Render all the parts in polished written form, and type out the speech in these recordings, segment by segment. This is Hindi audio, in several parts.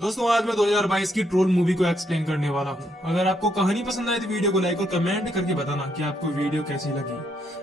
दोस्तों आज मैं 2022 की ट्रोल मूवी को एक्सप्लेन करने वाला हूँ। अगर आपको कहानी पसंद आए तो वीडियो को लाइक और कमेंट करके बताना कि आपको वीडियो कैसी लगी।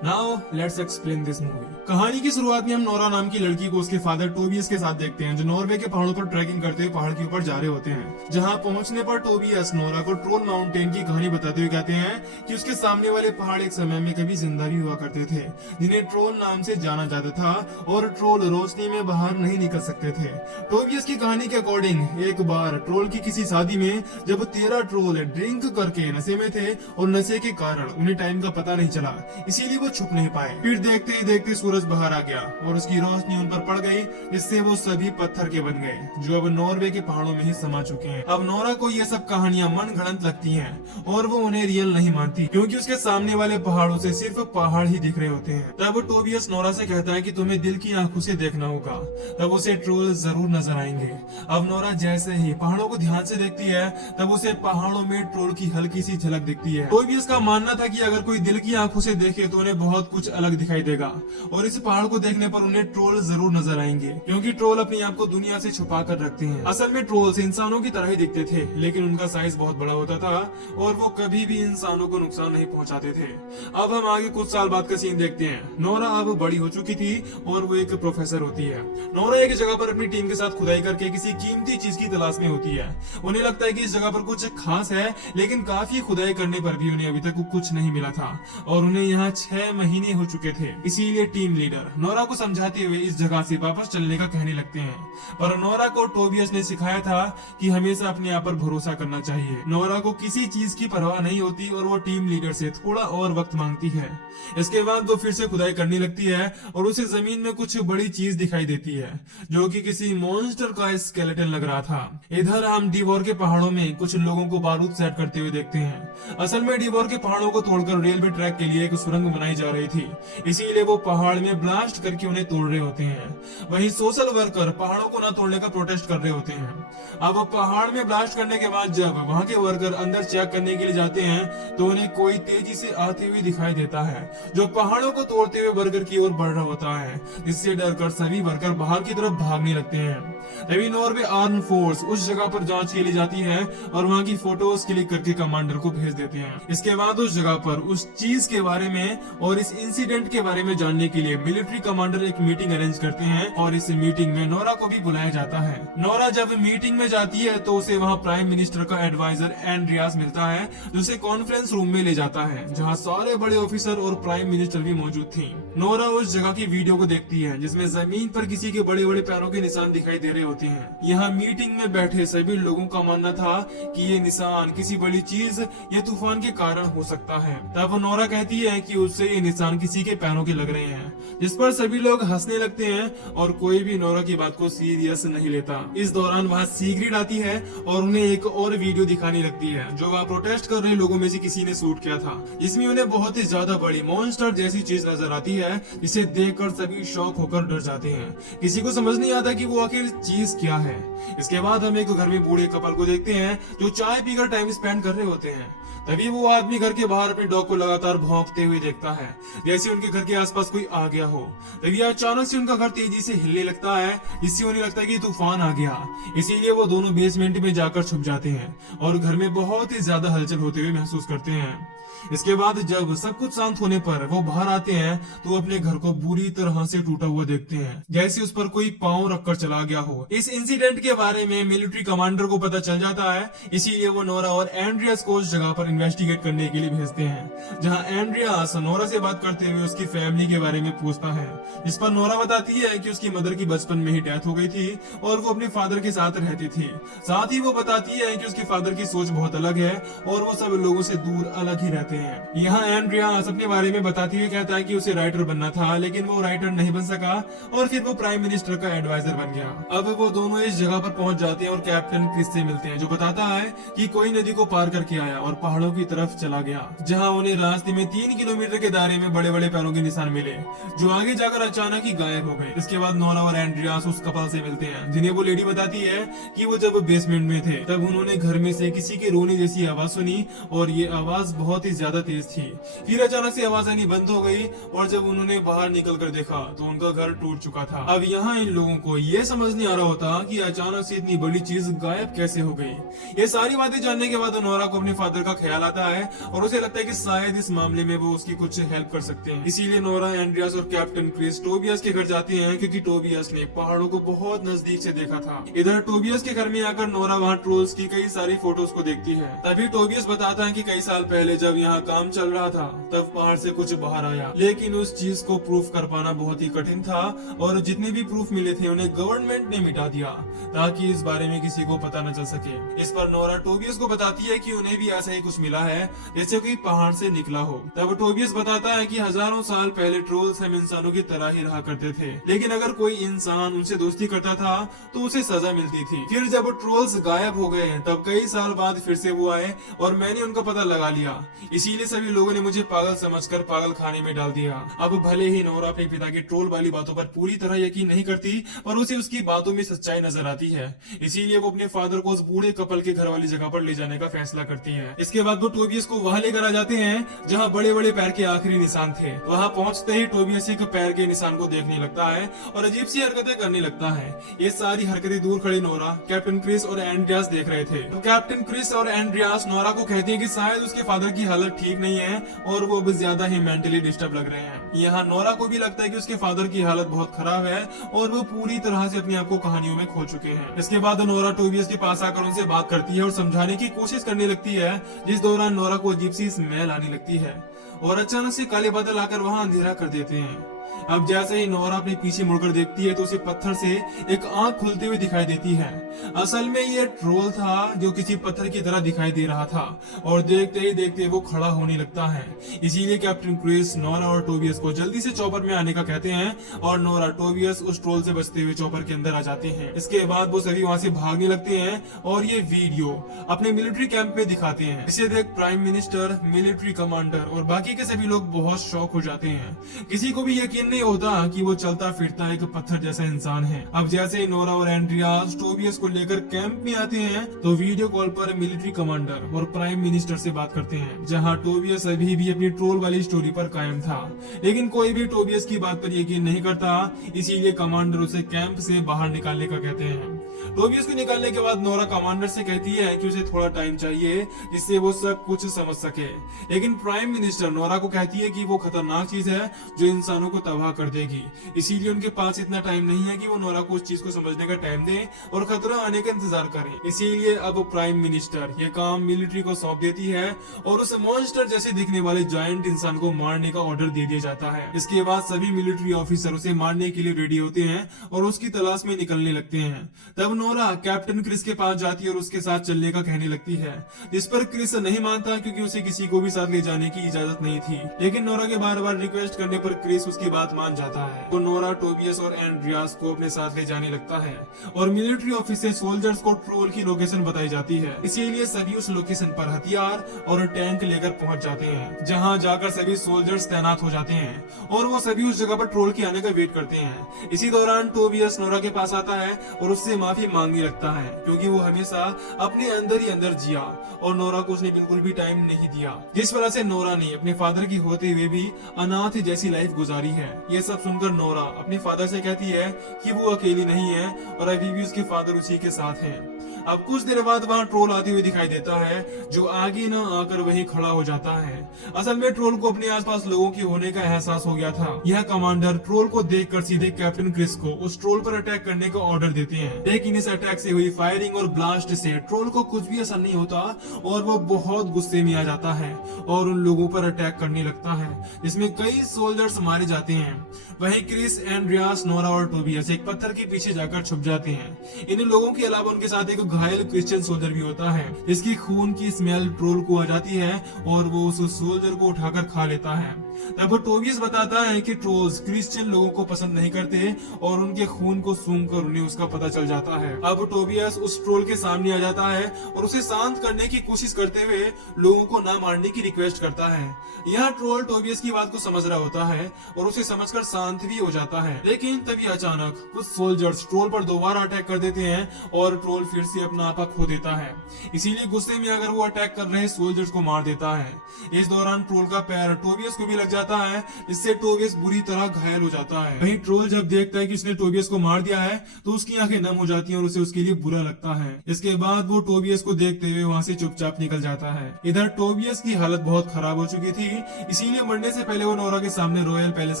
Now let's explain this movie. कहानी की शुरुआत में हम नोरा नाम की लड़की को उसके फादर टोबियस के साथ देखते हैं, जो नॉर्वे के पहाड़ों पर ट्रैकिंग करते हुए पहाड़ के ऊपर जा रहे होते हैं। जहाँ पहुंचने पर टोबियस नोरा को ट्रोल माउंटेन की कहानी बताते हुए कहते हैं कि उसके सामने वाले पहाड़ एक समय में कभी जिंदा भी हुआ करते थे, जिन्हें ट्रोल नाम से जाना जाता था, और ट्रोल रोशनी में बाहर नहीं निकल सकते थे। टोबियस की कहानी के अकॉर्डिंग एक बार ट्रोल की किसी शादी में जब 13 ट्रोल ड्रिंक करके नशे में थे और नशे के कारण उन्हें टाइम का पता नहीं चला, इसीलिए वो छुप नहीं पाए। फिर देखते ही देखते सूरज बाहर आ गया और उसकी रोशनी उन पर पड़ गई, जिससे वो सभी पत्थर के बन गए, जो अब नॉर्वे के पहाड़ों में ही समा चुके हैं। अब नोरा को ये सब कहानियां मन गढ़ंत लगती हैं और वो उन्हें रियल नहीं मानती, क्योंकि उसके सामने वाले पहाड़ों से सिर्फ पहाड़ ही दिख रहे होते हैं। तब टोबियस नोरा से कहता है कि तुम्हें दिल की आंखों से देखना होगा, तब उसे ट्रोल जरूर नजर आएंगे। अब नोरा जैसे ही पहाड़ों को ध्यान से देखती है, तब उसे पहाड़ों में ट्रोल की हल्की सी झलक दिखती है। टोबियस का मानना था कि अगर कोई दिल की आंखों से देखे तो उन्हें बहुत कुछ अलग दिखाई देगा, और इस पहाड़ को देखने पर उन्हें ट्रोल जरूर नजर आएंगे, क्योंकि ट्रोल अपने आप को दुनिया से छुपा कर रखते हैं। असल में ट्रोल्स इंसानों की तरह ही दिखते थे, लेकिन उनका साइज बहुत बड़ा होता था और वो कभी भी इंसानों को नुकसान नहीं पहुंचाते थे। अब हम आगे कुछ साल बाद का सीन देखते हैं। नोरा अब बड़ी हो चुकी थी और वो एक प्रोफेसर होती है। नोरा एक जगह पर अपनी टीम के साथ खुदाई करके किसी कीमती चीज की तलाश में होती है। उन्हें लगता है कि इस जगह पर कुछ खास है, लेकिन काफी खुदाई करने पर भी उन्हें अभी तक कुछ नहीं मिला था और उन्हें यहाँ 6 महीने हो चुके थे। इसीलिए टीम लीडर नोरा को समझाते हुए इस जगह से वापस चलने का कहने लगते हैं, पर नोरा को टोबियस ने सिखाया था कि हमेशा अपने आप पर भरोसा करना चाहिए। नोरा को किसी चीज की परवाह नहीं होती और वो टीम लीडर से थोड़ा और वक्त मांगती है। इसके बाद वो फिर से खुदाई करने लगती है और उसे जमीन में कुछ बड़ी चीज दिखाई देती है, जो कि किसी मॉन्स्टर का स्केलेटन लग रहा था। इधर हम डिवोर के पहाड़ों में कुछ लोगों को बारूद सेट करते हुए देखते हैं। असल में डिवोर के पहाड़ों को तोड़कर रेलवे ट्रैक के लिए एक सुरंग बनाई जा रही थी, इसीलिए वो पहाड़ में ब्लास्ट करके उन्हें तोड़ रहे होते हैं। वहीं सोशल वर्कर पहाड़ों को न तोड़ने का प्रोटेस्ट कर रहे होते हैं। अब पहाड़ में ब्लास्ट करने के बाद जब वहां के वर्कर अंदर चेक करने के लिए जाते हैं, तो उन्हें कोई तेजी से आते हुए दिखाई देता है, जो पहाड़ों को तोड़ते हुए वर्कर की ओर बढ़ रहा होता है, जिससे डरकर सभी वर्कर बाहर की तरफ भागने लगते हैं। तभी नॉर्वे आर्म फोर्स उस जगह पर जांच के लिए जाती है और वहां की फोटोज क्लिक करके कमांडर को भेज देते हैं। इसके बाद उस जगह पर उस चीज के बारे में और इस इंसिडेंट के बारे में जानने के लिए मिलिट्री कमांडर एक मीटिंग अरेंज करते हैं और इस मीटिंग में नोरा को भी बुलाया जाता है। नोरा जब मीटिंग में जाती है तो उसे वहां प्राइम मिनिस्टर का एडवाइजर एंड्रियास मिलता है, जो उसे कॉन्फ्रेंस रूम में ले जाता है, जहां सारे बड़े ऑफिसर और प्राइम मिनिस्टर भी मौजूद थी। नोरा उस जगह की वीडियो को देखती है जिसमें जमीन पर किसी के बड़े बड़े पैरों के निशान दिखाई दे रहे होते हैं। यहाँ मीटिंग में बैठे सभी लोगों का मानना था कि ये निशान किसी बड़ी चीज या तूफान के कारण हो सकता है। तब नोरा कहती है कि उससे ये निशान किसी के पैरों के लग रहे हैं, जिस पर सभी लोग हंसने लगते हैं और कोई भी नोरा की बात को सीरियस नहीं लेता। इस दौरान वहाँ सीग्रिड आती है और उन्हें एक और वीडियो दिखाने लगती है, जो वहाँ प्रोटेस्ट कर रहे लोगों में से किसी ने शूट किया था, जिसमें उन्हें बहुत ही ज्यादा बड़ी मॉन्स्टर जैसी चीज नजर आती है, जिसे देखकर सभी शॉक होकर डर जाते हैं। किसी को समझ नहीं आता कि वो आखिर चीज क्या है। इसके बाद हम एक घर में बूढ़े कपल को देखते हैं जो चाय पीकर टाइम स्पेंड कर रहे होते हैं। तभी वो आदमी घर के बाहर अपने डॉग को लगातार भौंकते हुए देखता है, जैसे उनके घर के आसपास कोई आ गया हो। तभी अचानक से उनका घर तेजी से हिलने लगता है, जिससे उन्हें लगता है कि तूफान आ गया। इसीलिए वो दोनों बेसमेंट में जाकर छुप जाते हैं और घर में बहुत ही ज्यादा हलचल होते हुए महसूस करते हैं। इसके बाद जब सब कुछ शांत होने पर वो बाहर आते हैं, तो अपने घर को बुरी तरह से टूटा हुआ देखते हैं, जैसे उस पर कोई पांव रखकर चला गया हो। इस इंसिडेंट के बारे में मिलिट्री कमांडर को पता चल जाता है, इसीलिए वो नोरा और एंड्रियास को उस जगह पर इन्वेस्टिगेट करने के लिए भेजते हैं, जहां एंड्रियास नोरा से बात करते हुए उसकी फैमिली के बारे में पूछता है, जिस पर नोरा बताती है कि उसकी मदर की बचपन में ही डेथ हो गई थी और वो अपने फादर के साथ रहती थी। साथ ही वो बताती है कि उसके फादर की सोच बहुत अलग है और वो सब लोगों से दूर अलग ही रहते हैं। यहाँ एंड्रियास अपने बारे में बताते हुए कहता है कि उसे राइटर बनना था, लेकिन वो राइटर नहीं बन सका और फिर वो प्राइम मिनिस्टर का एडवाइजर बन गया। अब वो दोनों इस जगह पर पहुंच जाते हैं और कैप्टन क्रिस से मिलते हैं, जो बताता है कि कोई नदी को पार करके आया और पहाड़ों की तरफ चला गया, जहाँ उन्हें रास्ते में 3 किलोमीटर के दायरे में बड़े बड़े पैरों के निशान मिले, जो आगे जाकर अचानक ही गायब हो गए। इसके बाद नोरा और एंड्रियास उस कपल से मिलते हैं, जिन्हें वो लेडी बताती है कि वो जब बेसमेंट में थे तब उन्होंने घर में से किसी के रोने जैसी आवाज सुनी और ये आवाज बहुत ही ज्यादा तेज थी। फिर अचानक से आवाज आनी बंद हो गई और जब उन्होंने बाहर निकल कर देखा तो उनका घर टूट चुका था। अब यहाँ इन लोगों को ये समझ नहीं आ रहा होता कि अचानक से इतनी बड़ी चीज गायब कैसे हो गई। ये सारी बातें जानने के बाद नोरा को अपने फादर का ख्याल आता है और उसे लगता है कि शायद इस मामले में वो उसकी कुछ हेल्प कर सकते हैं। इसीलिए नोरा, एंड्रियास और कैप्टन क्रिस टोबियस के घर जाते हैं, क्योंकि टोबियस ने पहाड़ों को बहुत नजदीक से देखा था। इधर टोबियस के घर में आकर नोरा वहाँ ट्रोल्स की कई सारी फोटोज को देखती है। तभी टोबियस बताता है कि कई साल पहले जब यहाँ काम चल रहा था तब पहाड़ से कुछ बाहर आया, लेकिन उस चीज को प्रूफ कर पाना बहुत ही कठिन था और जितने भी प्रूफ मिले थे उन्हें गवर्नमेंट ने मिटा दिया ताकि इस बारे में किसी को पता न चल सके। इस पर नोरा टोबियस को बताती है कि उन्हें भी ऐसा ही कुछ मिला है जैसे कोई पहाड़ से निकला हो। तब टोबियस बताता है कि हजारों साल पहले ट्रोल्स हम इंसानों की तरह ही रहा करते थे, लेकिन अगर कोई इंसान उनसे दोस्ती करता था तो उसे सजा मिलती थी। फिर जब ट्रोल्स गायब हो गए तब कई साल बाद फिर से वो आए और मैंने उनका पता लगा लिया, इसीलिए सभी लोगों ने मुझे पागल समझकर पागल खाने में डाल दिया। अब भले ही नोरा अपने पिता के ट्रोल वाली बातों पर पूरी तरह यकीन नहीं करती, पर उसे उसकी बातों में सच्चाई नजर आती है, इसीलिए वो अपने फादर को उस बूढ़े कपल के घर वाली जगह पर ले जाने का फैसला करती है। इसके बाद वो टोबियस को वहां लेकर आ जाते हैं जहाँ बड़े बड़े पैर के आखिरी निशान थे। वहां पहुंचते ही टोबियस एक पैर के निशान को देखने लगता है और अजीब सी हरकतें करने लगता है। ये सारी हरकतें दूर खड़े नोरा, कैप्टन क्रिस और एंड्रियास देख रहे थे। तो कैप्टन क्रिस और एंड्रियास नोरा को कहते हैं कि शायद उसके फादर की हालत ठीक नहीं है और वो अब ज्यादा ही मेंटली डिस्टर्ब लग रहे हैं। यहाँ नोरा को भी लगता है कि उसके फादर की हालत बहुत खराब है और वो पूरी तरह से अपने आप को कहानियों में खो चुके हैं। इसके बाद नोरा टोबियस के पास आकर उनसे बात करती है और समझाने की कोशिश करने लगती है, जिस दौरान नोरा को अजीब सी स्मेल आने लगती है और अचानक से काले बादल आकर वहाँ अंधेरा कर देते हैं। अब जैसे ही नोरा अपने पीछे मुड़कर देखती है तो उसे पत्थर से एक आंख खुलते हुए दिखाई देती है। असल में ये ट्रोल था जो किसी पत्थर की तरह दिखाई दे रहा था और देखते ही देखते वो खड़ा होने लगता है। इसीलिए कैप्टन क्रिस नोरा और टोबियस को जल्दी से चॉपर में आने का कहते हैं और नोरा टोबियस उस ट्रोल से बचते हुए चॉपर के अंदर आ जाते हैं। इसके बाद वो सभी वहाँ से भागने लगते हैं और ये वीडियो अपने मिलिट्री कैंप में दिखाते हैं। इसे देख प्राइम मिनिस्टर, मिलिट्री कमांडर और बाकी के सभी लोग बहुत शॉक हो जाते हैं। किसी को भी यकीन नहीं होता कि वो चलता फिरता एक पत्थर जैसा इंसान है। अब जैसे ही नोरा और एंड्रियास टोबियस को लेकर कैंप में आते हैं तो वीडियो कॉल पर मिलिट्री कमांडर और प्राइम मिनिस्टर से बात करते हैं, जहां टोबियस अभी भी अपनी ट्रोल वाली स्टोरी पर कायम था, लेकिन कोई भी टोबियस की बात पर यकीन नहीं करता, इसीलिए कमांडर उसे कैंप से बाहर निकालने का कहते हैं। टोबियस को निकालने के बाद नोरा कमांडर से कहती है कि उसे थोड़ा टाइम चाहिए जिससे वो सब कुछ समझ सके, लेकिन प्राइम मिनिस्टर नोरा को कहती है कि वो खतरनाक चीज है जो इंसानों को तबाह कर देगी, इसीलिए उनके पास इतना टाइम नहीं है कि वो नोरा को उस चीज को समझने का टाइम दे और खतरा आने का इंतजार करें। इसीलिए अब प्राइम मिनिस्टर ये काम मिलिट्री को सौंप देती है और उस मॉन्स्टर जैसे दिखने वाले जायंट इंसान को मारने का ऑर्डर दे दिया जाता है। इसके बाद सभी मिलिट्री ऑफिसर उसे मारने के लिए रेडी होते हैं और उसकी तलाश में निकलने लगते हैं। तब नोरा कैप्टन क्रिस के पास जाती है और उसके साथ चलने का कहने लगती है, जिस पर क्रिस नहीं मानता क्योंकि उसे किसी को भी साथ ले जाने की इजाजत नहीं थी, लेकिन नोरा के बार बार रिक्वेस्ट करने पर क्रिस उसकी बात मान जाता है। तो नोरा टोबियस और एंड्रियास को अपने साथ ले जाने लगता है और मिलिट्री ऑफिस से सोल्जर्स को ट्रोल की लोकेशन बताई जाती है, इसीलिए सभी उस लोकेशन पर हथियार और टैंक लेकर पहुंच जाते हैं, जहां जाकर सभी सोल्जर्स तैनात हो जाते हैं और वो सभी उस जगह पर ट्रोल के आने का वेट करते हैं। इसी दौरान टोबियस नोरा के पास आता है और उससे माफी मांगने लगता है क्योंकि वो हमेशा अपने अंदर ही अंदर जिया और नोरा को उसने बिल्कुल भी टाइम नहीं दिया, जिस वजह से नोरा ने अपने फादर की होते हुए भी अनाथ जैसी लाइफ गुजारी है। ये सब सुनकर नोरा अपने फादर से कहती है कि वो अकेली नहीं है और अभी भी उसके फादर उसी के साथ हैं। अब कुछ देर बाद वहाँ ट्रोल आते हुए दिखाई देता है जो आगे न आकर वहीं खड़ा हो जाता है। असल में ट्रोल को अपने आसपास लोगों की होने का एहसास हो गया था। यह कमांडर ट्रोल को देखकर सीधे कैप्टन क्रिस को उस ट्रोल पर अटैक करने का ऑर्डर देते हैं, लेकिन इस अटैक से हुई फायरिंग और ब्लास्ट से ट्रोल को कुछ भी असर नहीं होता और वो बहुत गुस्से में आ जाता है और उन लोगों पर अटैक करने लगता है, जिसमें कई सोल्जर्स मारे जाते हैं। वहीं क्रिस, एंड्रियास, नोरा और टोबियस एक पत्थर के पीछे जाकर छुप जाते हैं। इन लोगों के अलावा उनके साथ एक घायल क्रिश्चियन सोल्जर भी होता है, जिसकी खून की स्मेल ट्रोल को आ जाती है और वो उस सोल्जर को उठाकर खा लेता है। तब टोबियस बताता है कि ट्रोल्स क्रिश्चियन लोगों को पसंद नहीं करते और उनके खून को सूंघकर उन्हें उसका पता चल जाता है। अब टोबियस उस ट्रोल के सामने आ जाता है और उसे शांत करने की कोशिश करते हुए लोगों को ना मारने की रिक्वेस्ट करता है। यह ट्रोल टोबियस की बात को समझ रहा होता है और उसे समझकर शांत भी हो जाता है, लेकिन तभी अचानक कुछ सोल्जर्स ट्रोल पर दोबारा अटैक कर देते हैं और ट्रोल फिर से अपना आपा खो देता है। इसीलिए गुस्से में अगर वो अटैक कर रहे सोल्जर्स को मार देता है। इस दौरान ट्रोल का पैर टोबियस को भी लग जाता है, इससे टोबियस बुरी तरह घायल हो जाता है। वहीं ट्रोल जब देखता है कि उसने टोबियस को मार दिया है तो उसकी आंखें नम हो जाती हैं और उसे उसके लिए बुरा लगता है। इसके बाद वो टोबियस को देखते हुए वहां से चुपचाप निकल जाता है। इधर टोबियस की हालत बहुत खराब हो चुकी थी, इसीलिए मरने से पहले वो नोरा के सामने रॉयल पैलेस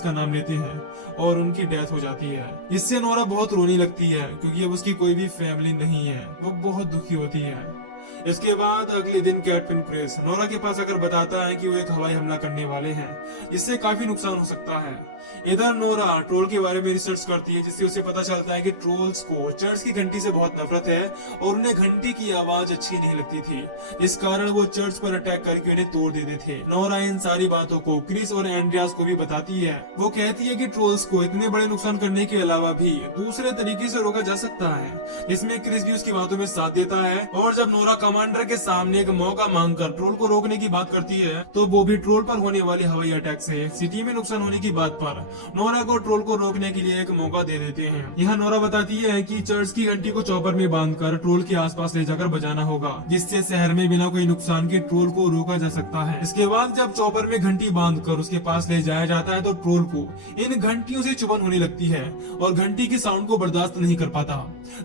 का नाम लेते हैं और उनकी डेथ हो जाती है। इससे नोरा बहुत रोने लगती है क्योंकि अब उसकी कोई भी फैमिली नहीं है। वो बहुत दुखी होती है। इसके बाद अगले दिन कैप्टन क्रिस नोरा के पास आकर बताता है कि वो एक हवाई हमला करने वाले हैं, इससे काफी नुकसान हो सकता है। इधर नोरा ट्रोल के बारे में रिसर्च करती है, जिससे उसे पता चलता है कि ट्रोल्स को चर्च की घंटी से बहुत नफरत है और उन्हें घंटी की आवाज अच्छी नहीं लगती थी, इस कारण वो चर्च पर अटैक करके उन्हें तोड़ देते थे। नोरा इन सारी बातों को क्रिस और एंड्रियास को भी बताती है। वो कहती है कि ट्रोल्स को इतने बड़े नुकसान करने के अलावा भी दूसरे तरीके से रोका जा सकता है। इसमें क्रिस भी उसकी बातों में साथ देता है और जब नोरा कमांडर के सामने एक मौका मांगकर ट्रोल को रोकने की बात करती है तो वो भी ट्रोल पर होने वाले हवाई अटैक से सिटी में नुकसान होने की बात पर नोरा को ट्रोल को रोकने के लिए एक मौका दे देते हैं। यहाँ नोरा बताती है कि चर्च की घंटी को चॉपर में बांधकर ट्रोल के आसपास ले जाकर बजाना होगा, जिससे शहर में बिना कोई नुकसान के ट्रोल को रोका जा सकता है। इसके बाद जब चॉपर में घंटी बांधकर उसके पास ले जाया जाता है तो ट्रोल को इन घंटियों से चुभन होने लगती है और घंटी की साउंड को बर्दाश्त नहीं कर पाता।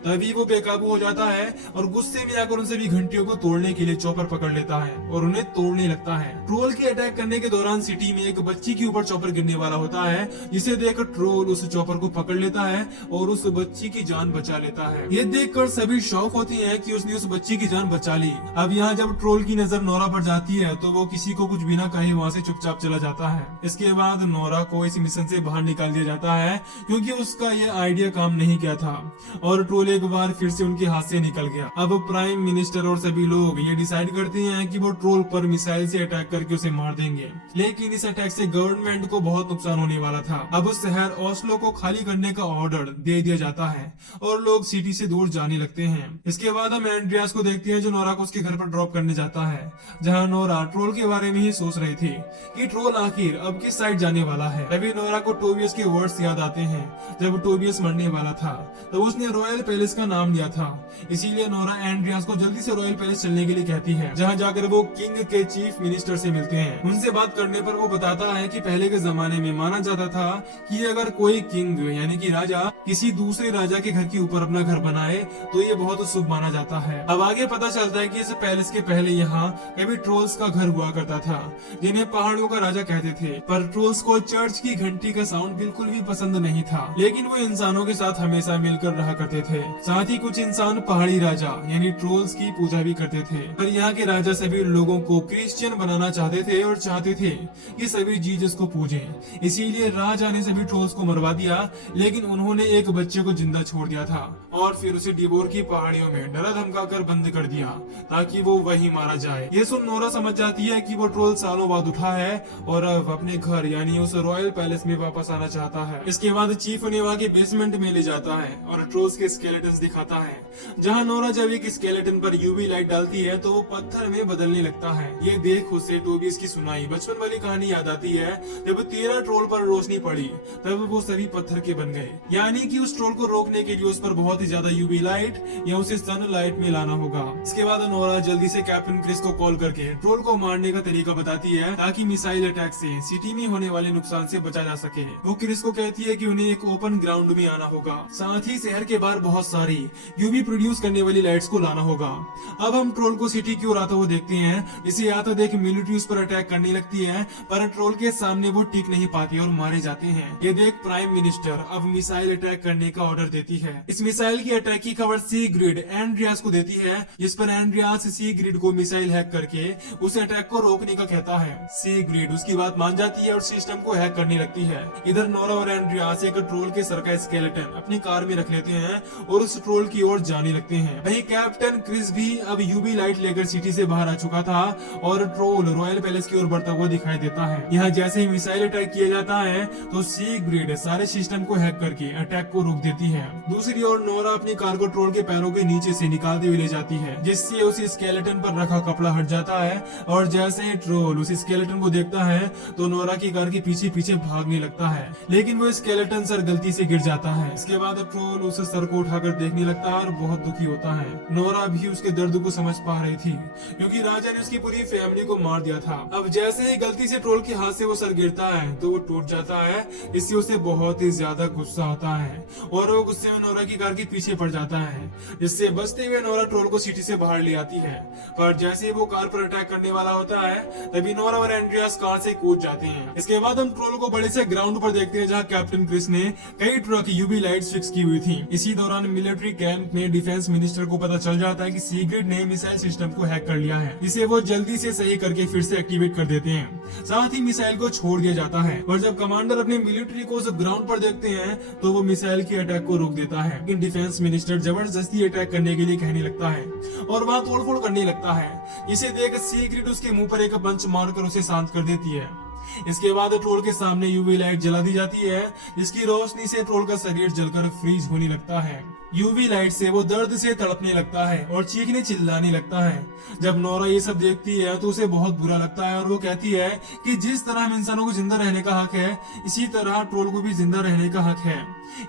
तभी वो बेकाबू हो जाता है और गुस्से में आकर उन सभी घंटियों को तोड़ने के लिए चॉपर पकड़ लेता है और उन्हें तोड़ने लगता है। ट्रोल के अटैक करने के दौरान सिटी में एक बच्ची के ऊपर चॉपर गिरने वाला होता है, जिसे देखकर ट्रोल उस चॉपर को पकड़ लेता है और उस बच्ची की जान बचा लेता है। ये देखकर सभी शौक होते हैं कि उसने उस बच्ची की जान बचा ली। अब यहाँ जब ट्रोल की नजर नोरा पर जाती है तो वो किसी को कुछ बिना कहे वहाँ से चुपचाप चला जाता है। इसके बाद नोरा को इस मिशन से बाहर निकाल दिया जाता है क्योंकि उसका ये आइडिया काम नहीं किया था और ट्रोल एक बार फिर से उनके हाथ से निकल गया। अब प्राइम मिनिस्टर और सभी लोग ये डिसाइड करते हैं कि वो ट्रोल पर मिसाइल से अटैक करके उसे मार देंगे, लेकिन इस अटैक से गवर्नमेंट को बहुत नुकसान होने वाला था। अब उस शहर ओस्लो को खाली करने का ऑर्डर दे दिया जाता है और लोग सिटी से दूर जाने लगते हैं। इसके बाद हम एंड्रियास को देखते हैं जो नोरा को उसके घर पर ड्रॉप करने जाता है, जहाँ नोरा ट्रोल के बारे में ही सोच रही थी कि ट्रोल आखिर अब किस साइड जाने वाला है। तभी नोरा को टोबियस के वर्ड्स याद आते हैं। जब टोबियस मरने वाला था तो उसने रॉयल पैलेस का नाम लिया था, इसीलिए नोरा एंड्रियास को जल्दी से रॉयल पैलेस चलने के लिए कहती है, जहाँ जाकर वो किंग के चीफ मिनिस्टर से मिलते हैं। उनसे बात करने पर वो बताता है कि पहले के जमाने में माना जाता था कि अगर कोई किंग यानी कि राजा किसी दूसरे राजा के घर के ऊपर अपना घर बनाए तो ये बहुत शुभ माना जाता है। अब आगे पता चलता है कि इस पैलेस के पहले यहाँ कभी ट्रोल्स का घर हुआ करता था, जिन्हें पहाड़ों का राजा कहते थे। पर ट्रोल्स को चर्च की घंटी का साउंड बिल्कुल भी पसंद नहीं था, लेकिन वो इंसानों के साथ हमेशा मिलकर रहा करते थे। साथ ही कुछ इंसान पहाड़ी राजा यानी ट्रोल्स की पूजा भी करते थे। पर यहाँ के राजा सभी लोगों को क्रिश्चियन बनाना चाहते थे और चाहते थे कि सभी जीसस को पूजें। इसीलिए राजा ने सभी ट्रोल्स को मरवा दिया, लेकिन उन्होंने एक बच्चे को जिंदा छोड़ दिया था और फिर उसे डिबोर की पहाड़ियों में डरा धमकाकर बंद कर दिया ताकि वो वहीं मारा जाए। ये सुन नोरा समझ जाती है कि वो ट्रोल सालों बाद उठा है और अब अपने घर यानी उस रॉयल पैलेस में वापस आना चाहता है। इसके बाद चीफ उन्हें वहाँ के बेसमेंट में ले जाता है और ट्रोल्स के स्केलेटन्स दिखाता है, जहाँ नोरा जब एक स्केलेटन पर यूवी लाइट डालती है तो वो पत्थर में बदलने लगता है। ये देख उसे टोबियस की सुनाई बचपन वाली कहानी याद आती है, जब 13 ट्रोल पर रोशनी पड़ी तब वो सभी पत्थर के बन गए। यानी कि उस ट्रोल को रोकने के लिए उस पर बहुत ही ज्यादा यूवी लाइट या उसे सनलाइट में लाना होगा। इसके बाद नोरा जल्दी से कैप्टन क्रिस को कॉल करके ट्रोल को मारने का तरीका बताती है ताकि मिसाइल अटैक से सिटी में होने वाले नुकसान से बचा जा सके। वो क्रिस को कहती है कि उन्हें एक ओपन ग्राउंड में आना होगा, साथ ही शहर के बाहर बहुत सारी यूवी प्रोड्यूस करने वाली लाइट्स को लाना होगा। अब हम ट्रोल को सिटी की ओर आता हुआ देखते हैं, जिसे आता देख मिलिट्री उस पर अटैक करने लगती है, पर ट्रोल के सामने वो टिक नहीं पाती और मारे जाते हैं। ये देख प्राइम मिनिस्टर अब मिसाइल अटैक करने का ऑर्डर देती है। इस मिसाइल की अटैक की खबर सी ग्रिड एंड्रियास को देती है, जिस पर एंड्रियास सी ग्रिड को मिसाइल हैक करके उस अटैक को रोकने का कहता है। सी ग्रिड उसकी बात मान जाती है और सिस्टम को हैक करने लगती है। इधर नोरा और एंड्रियास एक ट्रोल के सर का स्केलेटन अपनी कार में रख लेते हैं और उस ट्रोल की ओर जाने लगते हैं। वहीं कैप्टन क्रिस भी भी अब यूवी लाइट लेकर सिटी से बाहर आ चुका था और ट्रोल रॉयल पैलेस की ओर बढ़ता हुआ दिखाई देता है। यहाँ जैसे ही मिसाइल अटैक किया जाता है तो सीग्रिड सारे सिस्टम को हैक करके अटैक को रोक देती है। दूसरी ओर नोरा अपनी कार को ट्रोल के पैरों के नीचे से निकालते हुए ले जाती है, जिससे उसी स्केलेटन पर रखा कपड़ा हट जाता है और जैसे ही ट्रोल उस स्केलेटन को देखता है तो नोरा की कार के पीछे पीछे भागने लगता है, लेकिन वो स्केलेटन सर गलती से गिर जाता है। इसके बाद ट्रोल उस सर को उठाकर देखने लगता है और बहुत दुखी होता है। नोरा भी उसके दर्द को समझ पा रही थी क्योंकि राजा ने उसकी पूरी फैमिली को मार दिया था। अब जैसे ही गलती से ट्रोल के हाथ से वो सर गिरता है तो वो टूट जाता है। इससे उसे बहुत ही ज्यादा गुस्सा आता है और वो गुस्से में नोरा की कार के पीछे पड़ जाता है, जिससे बचते हुए नोरा ट्रोल को सिटी से बाहर ले आती है। पर जैसे ही वो कार पर अटैक करने वाला होता है तभी नोरा और एंड्रियास कार से कूद जाते हैं। इसके बाद हम ट्रोल को बड़े से ग्राउंड पर देखते हैं जहाँ कैप्टन क्रिस ने कई तरह की यूवी लाइट्स फिक्स की हुई थी। इसी दौरान मिलिट्री कैंप में डिफेंस मिनिस्टर को पता चल जाता है कि सीग्रिड ने मिसाइल सिस्टम को हैक कर लिया है, जिसे वो जल्दी से सही करके फिर से एक्टिवेट कर देते हैं। साथ ही मिसाइल को छोड़ दिया जाता है और जब कमांडर अपने मिलिट्री को उस ग्राउंड पर देखते हैं तो वो मिसाइल के अटैक को रोक देता है, लेकिन डिफेंस मिनिस्टर जबरदस्ती अटैक करने के लिए कहने लगता है और वहाँ तोड़फोड़ करने लगता है। इसे देख सीग्रिड उसके मुंह पर एक पंच मारकर उसे शांत कर देती है। इसके बाद ट्रोल के सामने यूवी लाइट जला दी जाती है, जिसकी रोशनी से ट्रोल का शरीर जलकर फ्रीज होने लगता है। यूवी लाइट से वो दर्द से तड़पने लगता है और चीखने चिल्लाने लगता है। जब नोरा ये सब देखती है तो उसे बहुत बुरा लगता है और वो कहती है कि जिस तरह हम इंसानों को जिंदा रहने का हक है, इसी तरह ट्रोल को भी जिंदा रहने का हक है।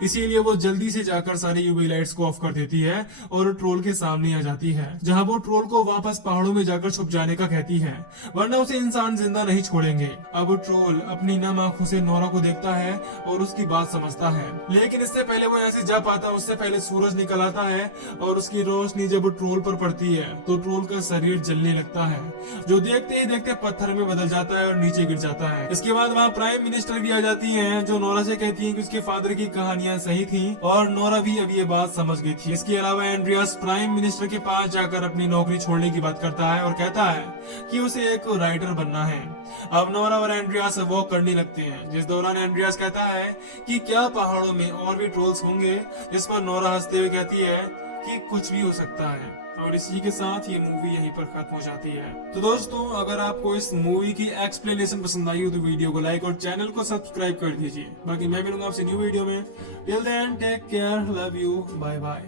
इसीलिए वो जल्दी से जाकर सारी यूवी लाइट्स को ऑफ कर देती है और ट्रोल के सामने आ जाती है, जहाँ वो ट्रोल को वापस पहाड़ों में जाकर छुप जाने का कहती है, वरना उसे इंसान जिंदा नहीं छोड़ेंगे। अब ट्रोल अपनी नम आंखों से नोरा को देखता है और उसकी बात समझता है, लेकिन इससे पहले वो यहाँ से जा पाता उससे पहले सूरज निकल आता है और उसकी रोशनी जब ट्रोल पर पड़ती है तो ट्रोल का शरीर जलने लगता है, जो देखते ही देखते पत्थर में बदल जाता है और नीचे गिर जाता है। इसके बाद वहाँ प्राइम मिनिस्टर भी आ जाती है, जो नोरा से कहती है कि उसके फादर की कहानियां सही थी और नोरा भी अब ये बात समझ गई थी। इसके अलावा एंड्रियास प्राइम मिनिस्टर के पास जाकर अपनी नौकरी छोड़ने की बात करता है और कहता है कि उसे एक राइटर बनना है। अब नोरा और एंड्रियास वॉक करने लगते हैं, जिस दौरान एंड्रियास कहता है कि क्या पहाड़ों में और भी ट्रोल्स होंगे, जिस पर नोरा हंसते हुए कहती है कि कुछ भी हो सकता है। और इसी के साथ ये मूवी यहीं पर खत्म हो जाती है। तो दोस्तों, अगर आपको इस मूवी की एक्सप्लेनेशन पसंद आई हो तो वीडियो को लाइक और चैनल को सब्सक्राइब कर दीजिए। बाकी मैं मिलूंगा आपसे न्यू वीडियो में। Till then take care, love you, bye bye.